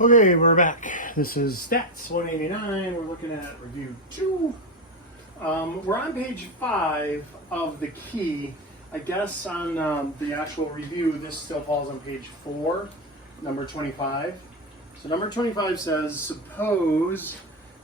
Okay, we're back. This is Stats 189. We're looking at Review 2. We're on page 5 of the key. I guess on the actual review, this still falls on page 4, number 25. So number 25 says, suppose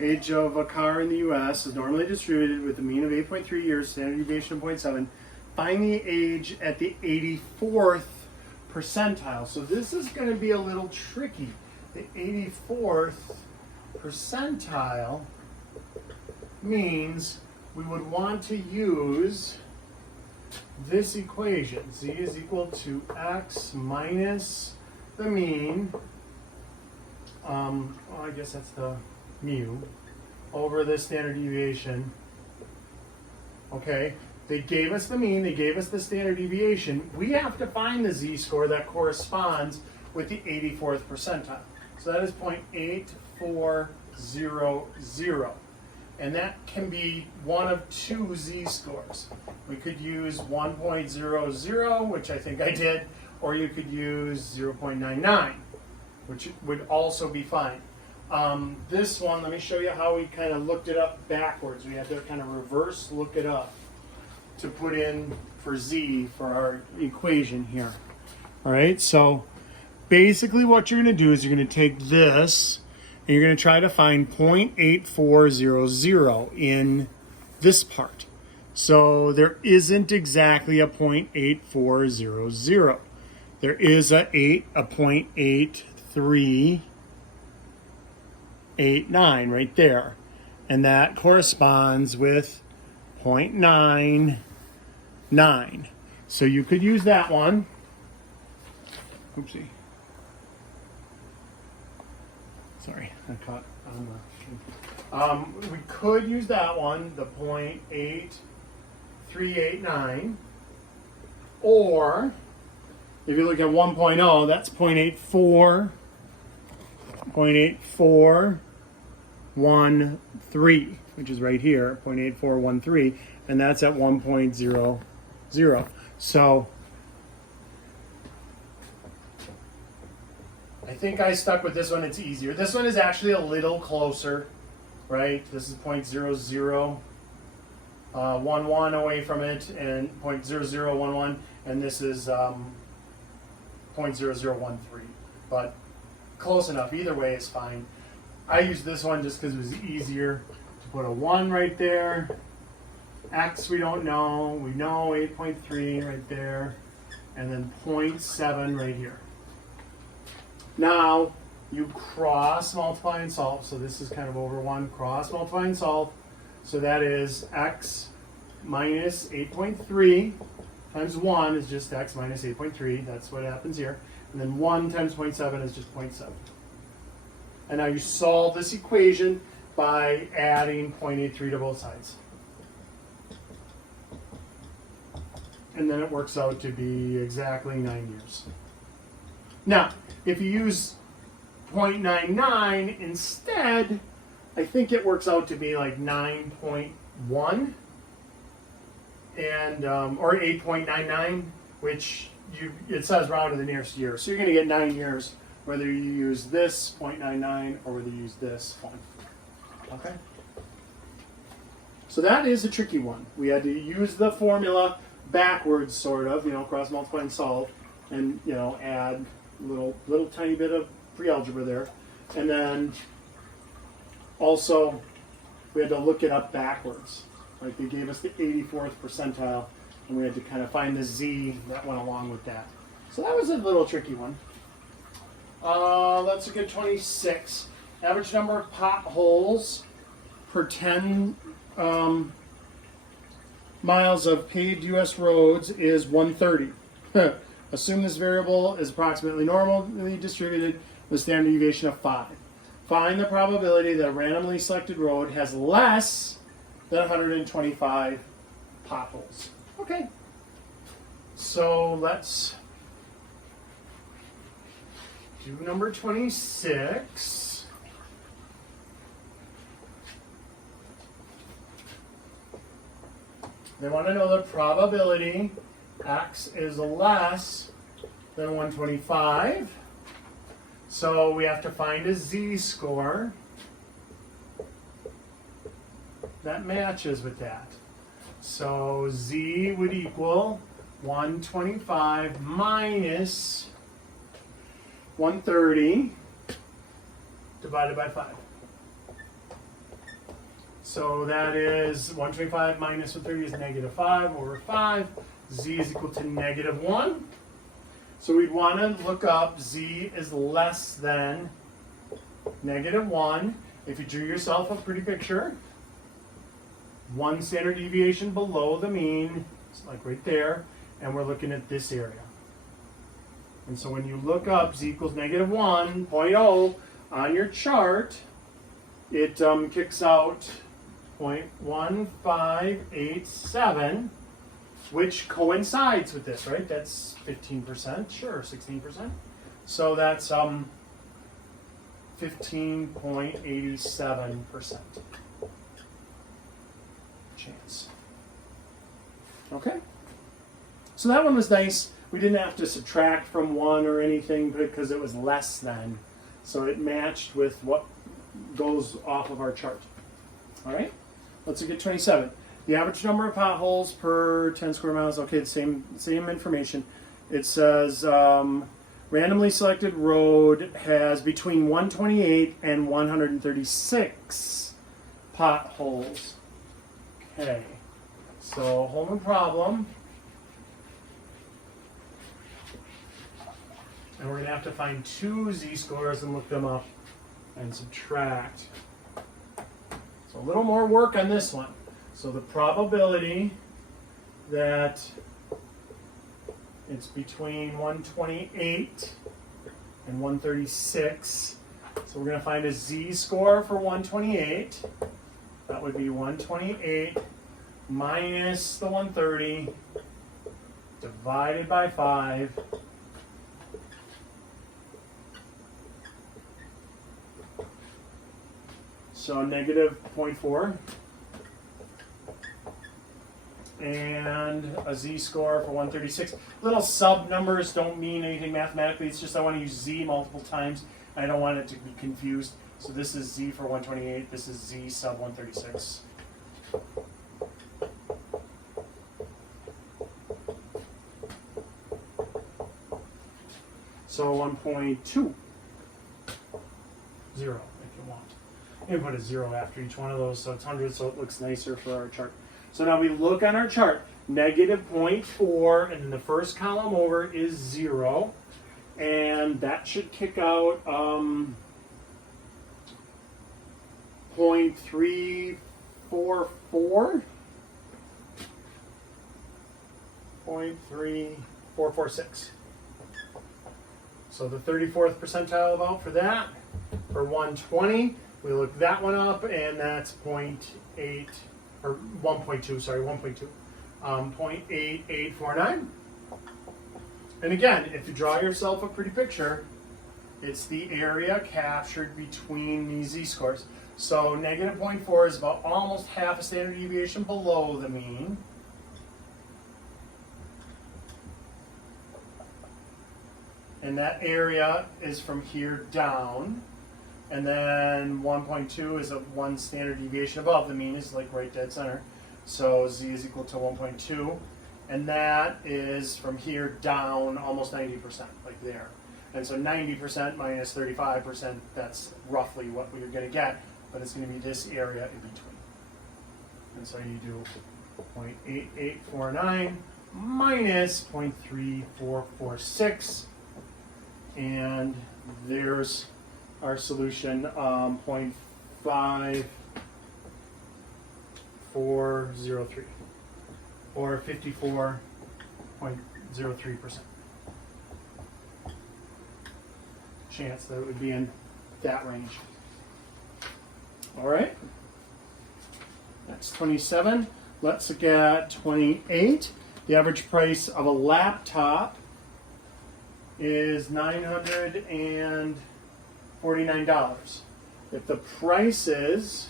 age of a car in the U.S. is normally distributed with a mean of 8.3 years, standard deviation of 0.7. Find the age at the 84th percentile. So this is going to be a little tricky. The 84th percentile means we would want to use this equation. Z is equal to x minus the mean, I guess that's the mu, over the standard deviation. Okay, they gave us the mean, they gave us the standard deviation. We have to find the z-score that corresponds with the 84th percentile. So that is 0.8400. And that can be one of two z-scores. We could use 1.00, which I think I did, or you could use 0.99, which would also be fine. This one, let me show you how we kind of looked it up backwards. We had to kind of reverse look it up to put in for z for our equation here. All right, so basically what you're going to do is you're going to take this and you're going to try to find 0.8400 in this part. So there isn't exactly a 0.8400. There is a 0.8389 right there. And that corresponds with 0.99. So you could use that one. Oopsie. Sorry, I caught on the. We could use that one, the 0.8389, or if you look at 1.0, that's 0.8413, which is right here, 0.8413, and that's at 1.00. So I think I stuck with this one, it's easier. This one is actually a little closer, right? This is 0.0011 away from it, and 0.0011, and this is 0.0013. But close enough, either way is fine. I used this one just because it was easier to put a 1 right there. X we don't know, we know 8.3 right there, and then 0.7 right here. Now, you cross multiply and solve. So this is kind of over 1. Cross multiply and solve. So that is x minus 8.3 times 1 is just x minus 8.3. That's what happens here. And then 1 times 0.7 is just 0.7. And now you solve this equation by adding 0.83 to both sides. And then it works out to be exactly 9 years. Now, if you use 0.99 instead, I think it works out to be like 9.1 and or 8.99, which it says round to the nearest year. So you're going to get 9 years whether you use this 0.99 or whether you use this one. Okay? So that is a tricky one. We had to use the formula backwards, sort of, cross multiply and solve, and add little tiny bit of pre-algebra there, and then also we had to look it up backwards. Like they gave us the 84th percentile, and we had to kind of find the z that went along with that. So that was a little tricky one. Let's look at 26. Average number of potholes per 10 miles of paved U.S. roads is 130. Assume this variable is approximately normally distributed with a standard deviation of 5. Find the probability that a randomly selected road has less than 125 potholes. Okay. So let's do number 26. They want to know the probability x is less than 125 So we have to find a z-score that matches with that. So z would equal 125 minus 130 divided by 5. So that is 125 minus 130 is negative 5 over 5. Z is equal to negative 1. So we'd want to look up z is less than negative 1. If you drew yourself a pretty picture, 1 standard deviation below the mean, it's like right there, and we're looking at this area. And so when you look up z equals negative 1.0 on your chart, it kicks out 0.1587, which coincides with this, right? That's 15%, sure, 16%. So that's 15.87% chance. Okay? So that one was nice. We didn't have to subtract from 1 or anything because it was less than. So it matched with what goes off of our chart. All right? Let's look at 27. The average number of potholes per 10 square miles. Okay, the same information. It says randomly selected road has between 128 and 136 potholes. Okay, so home problem. And we're going to have to find 2 z-scores and look them up and subtract. So a little more work on this one. So the probability that it's between 128 and 136. So we're going to find a z-score for 128. That would be 128 minus the 130 divided by 5. So negative 0.4. And a z-score for 136. Little sub numbers don't mean anything mathematically. It's just I want to use z multiple times. I don't want it to be confused. So this is z for 128. This is z sub 136. So 1.20 if you want. You can put a 0 after each one of those, so it's 100, so it looks nicer for our chart. So now we look on our chart, negative 0.4, and then the first column over is 0, and that should kick out 0.344, 0.3446. So the 34th percentile about for that. For 120, we look that one up, and that's 0.8. Or 1.2, sorry, 1.2, 0.8849. And again, if you draw yourself a pretty picture, it's the area captured between these z-scores. So negative 0.4 is about almost half a standard deviation below the mean. And that area is from here down. And then 1.2 is a 1 standard deviation above the mean, is like right dead center. So z is equal to 1.2. And that is from here down almost 90%, like there. And so 90% minus 35%, that's roughly what we're going to get. But it's going to be this area in between. And so you do 0.8849 minus 0.3446. And there's our solution, 0.5403, or 54.03% chance that it would be in that range. All right, that's 27. Let's look at 28. The average price of a laptop is $949. If the prices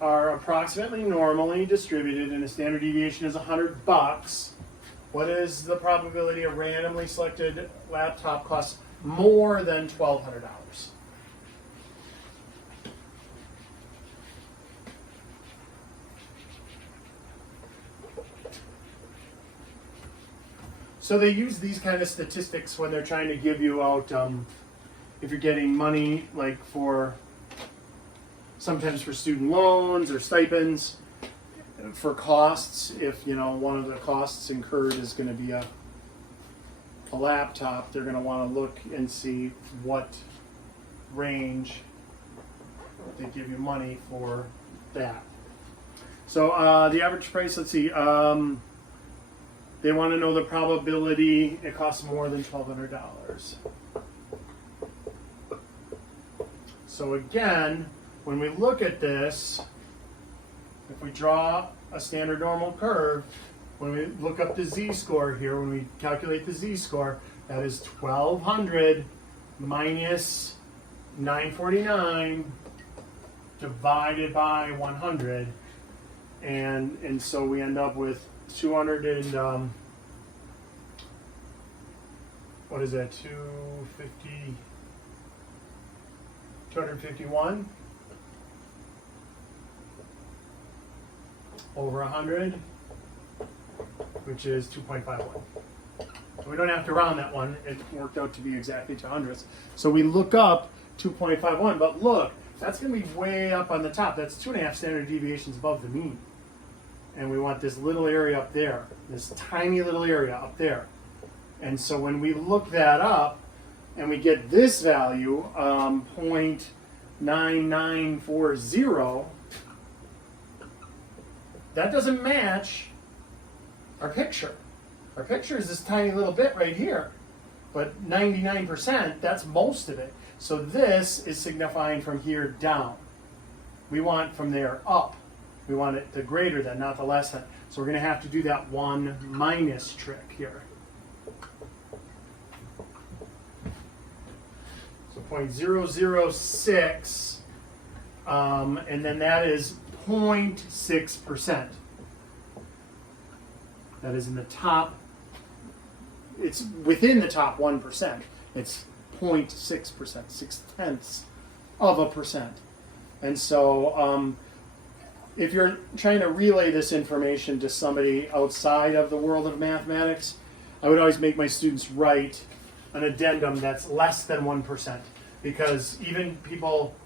are approximately normally distributed and a standard deviation is $100, What is the probability a randomly selected laptop costs more than $1,200? So they use these kind of statistics when they're trying to give you out, if you're getting money, like for, sometimes for student loans or stipends, for costs, if one of the costs incurred is going to be a laptop, they're going to want to look and see what range they give you money for that. So the average price, let's see, they want to know the probability it costs more than $1,200. So again, when we look at this, if we draw a standard normal curve, when we look up the z-score here, when we calculate the z-score, that is 1,200 minus 949 divided by 100, and so we end up with 200 and what is that? 251 over 100, which is 2.51. We don't have to round that one. It worked out to be exactly 200ths. So we look up 2.51, but look, that's going to be way up on the top. That's 2.5 standard deviations above the mean. And we want this little area up there, this tiny little area up there. And so when we look that up and we get this value, 0.9940, that doesn't match our picture. Our picture is this tiny little bit right here, but 99%, that's most of it. So this is signifying from here down. We want from there up. We want it the greater than, not the less than. So we're going to have to do that one minus trick here. So 0.006, and then that is 0.6%. That is in the top, it's within the top 1%. It's 0.6%, 0.6 of a percent. And so if you're trying to relay this information to somebody outside of the world of mathematics, I would always make my students write an addendum that's less than 1%. Because even people,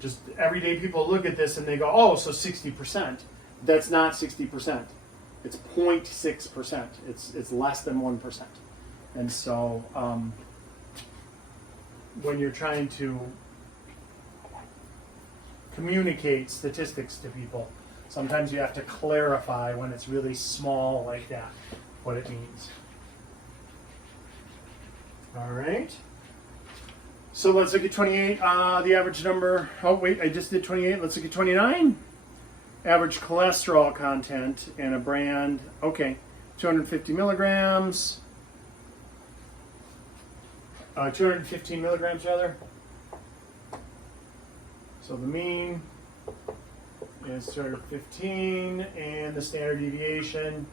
just everyday people look at this and they go, oh, so 60%. That's not 60%. It's 0.6%. It's less than 1%. And so when you're trying to communicate statistics to people, sometimes you have to clarify when it's really small like that, what it means. All right. So let's look at 28. The average number, oh wait, I just did 28. Let's look at 29. Average cholesterol content in a brand, okay, 250 milligrams. 215 milligrams rather. So the mean is 215 and the standard deviation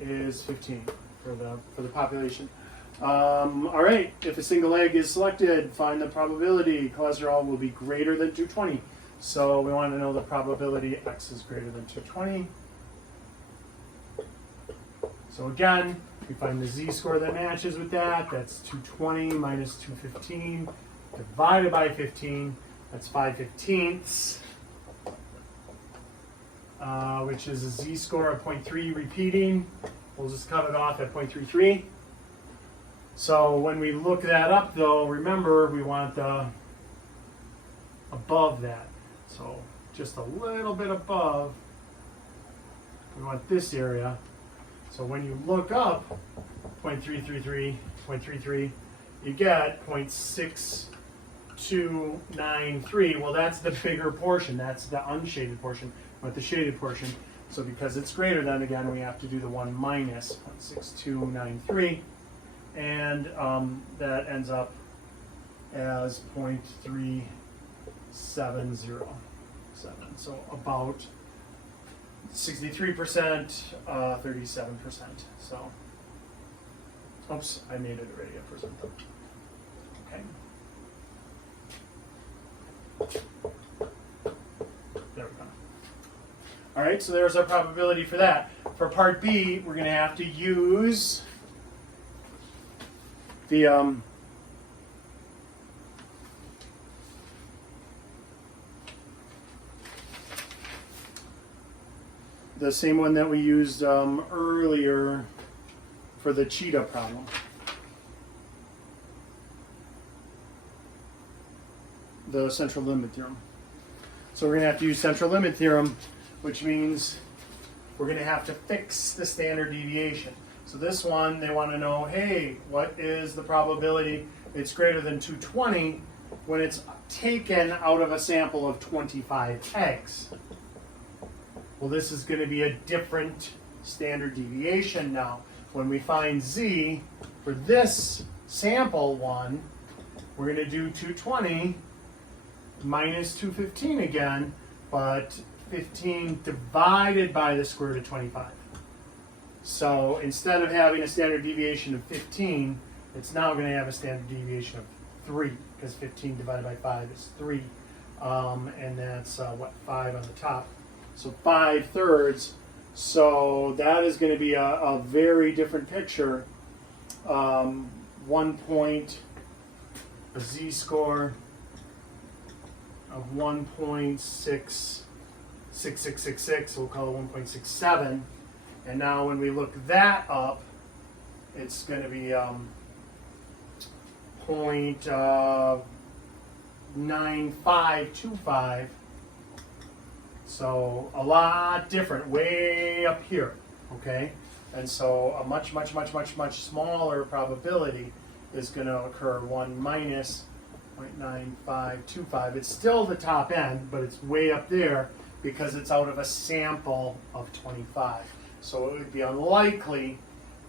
is 15 for the population. All right, if a single egg is selected, find the probability cholesterol will be greater than 220. So we want to know the probability X is greater than 220. So again, we find the z-score that matches with that. That's 220 minus 215 divided by 15. That's 5/15, which is a z-score of 0.3 repeating. We'll just cut it off at 0.33. So when we look that up, though, remember we want the above that. So just a little bit above, we want this area. So when you look up 0.333, you get 0.6293. Well, that's the bigger portion. That's the unshaded portion, but the shaded portion. So because it's greater than, again, we have to do the 1 minus 0.6293. And that ends up as 0.3707. So about 63%, 37%. So, oops, I made it already a percent. Okay. There we go. All right, so there's our probability for that. For part B, we're going to have to use the same one that we used earlier for the cheetah problem. The central limit theorem. So we're going to have to use central limit theorem, which means we're going to have to fix the standard deviation. So this one, they want to know, hey, what is the probability it's greater than 220 when it's taken out of a sample of 25 eggs? Well, this is going to be a different standard deviation now. When we find z for this sample one, we're going to do 220 minus 215 again, but 15 divided by the square root of 25. So instead of having a standard deviation of 15, it's now going to have a standard deviation of 3, because 15 divided by 5 is 3. And that's, 5 on the top. So 5/3. So that is going to be a very different picture. 1 point, a z-score of 1.66666, we'll call it 1.67. And now when we look that up, it's going to be 0.9525. So a lot different, way up here, okay? And so a much smaller probability is going to occur, 1 minus 0.9525. It's still the top end, but it's way up there because it's out of a sample of 25. So it would be unlikely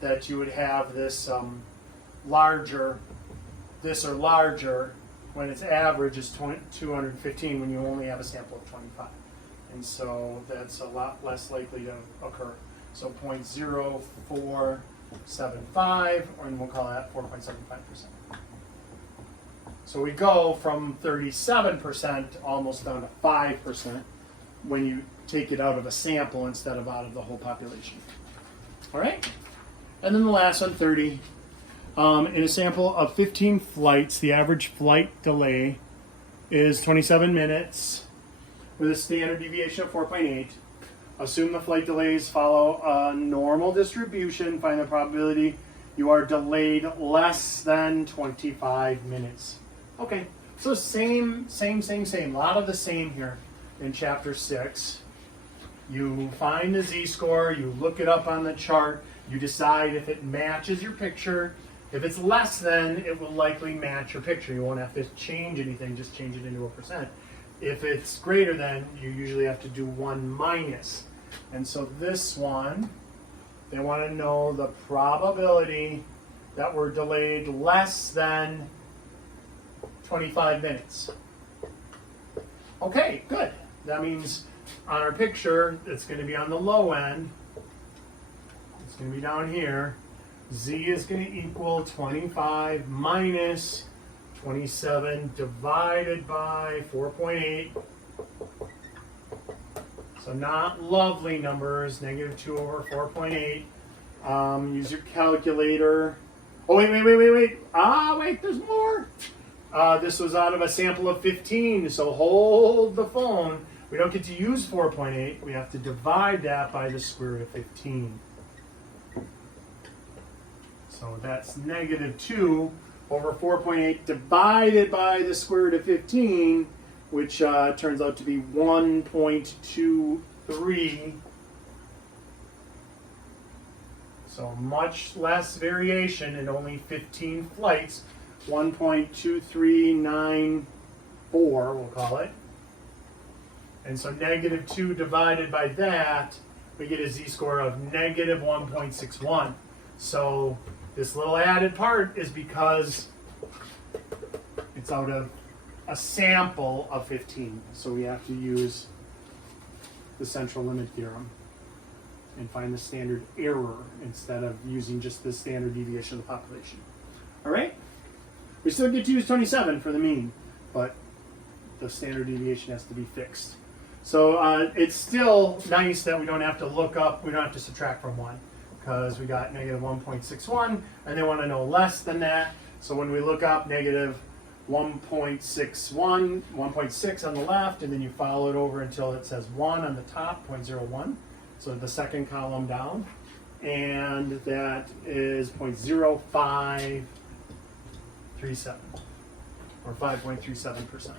that you would have this larger when its average is 215 when you only have a sample of 25. And so that's a lot less likely to occur. So 0.0475, and we'll call that 4.75%. So we go from 37% almost down to 5% when you take it out of a sample instead of out of the whole population. All right? And then the last one, 30. In a sample of 15 flights, the average flight delay is 27 minutes with a standard deviation of 4.8. Assume the flight delays follow a normal distribution. Find the probability you are delayed less than 25 minutes. Okay, so same. A lot of the same here in chapter 6. You find the z-score, you look it up on the chart, you decide if it matches your picture. If it's less than, it will likely match your picture. You won't have to change anything, just change it into a percent. If it's greater than, you usually have to do 1 minus. And so this one, they want to know the probability that we're delayed less than 25 minutes. Okay, good. That means on our picture, it's going to be on the low end. It's going to be down here. Z is going to equal 25 minus 27 divided by 4.8. So not lovely numbers, -2 over 4.8. Use your calculator. Oh, wait. Wait, there's more. This was out of a sample of 15, so hold the phone. We don't get to use 4.8. We have to divide that by the square root of 15. So that's -2 over 4.8 divided by the square root of 15, which turns out to be 1.23. So much less variation in only 15 flights. 1.2394, we'll call it. And so -2 divided by that, we get a z-score of -1.61. So this little added part is because it's out of a sample of 15. So we have to use the central limit theorem. and find the standard error instead of using just the standard deviation of the population. All right? We still get to use 27 for the mean, but the standard deviation has to be fixed. So it's still nice that we don't have to look up, we don't have to subtract from 1, because we got negative 1.61, and they want to know less than that. So when we look up negative 1.61, 1.6 on the left, and then you follow it over until it says 1 on the top, 0.01. So the second column down, and that is 0.0537, or 5.37%.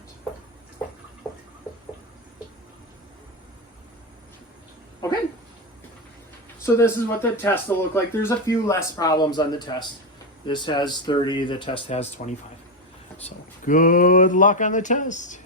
Okay, so this is what the test will look like. There's a few less problems on the test. This has 30, the test has 25. So good luck on the test.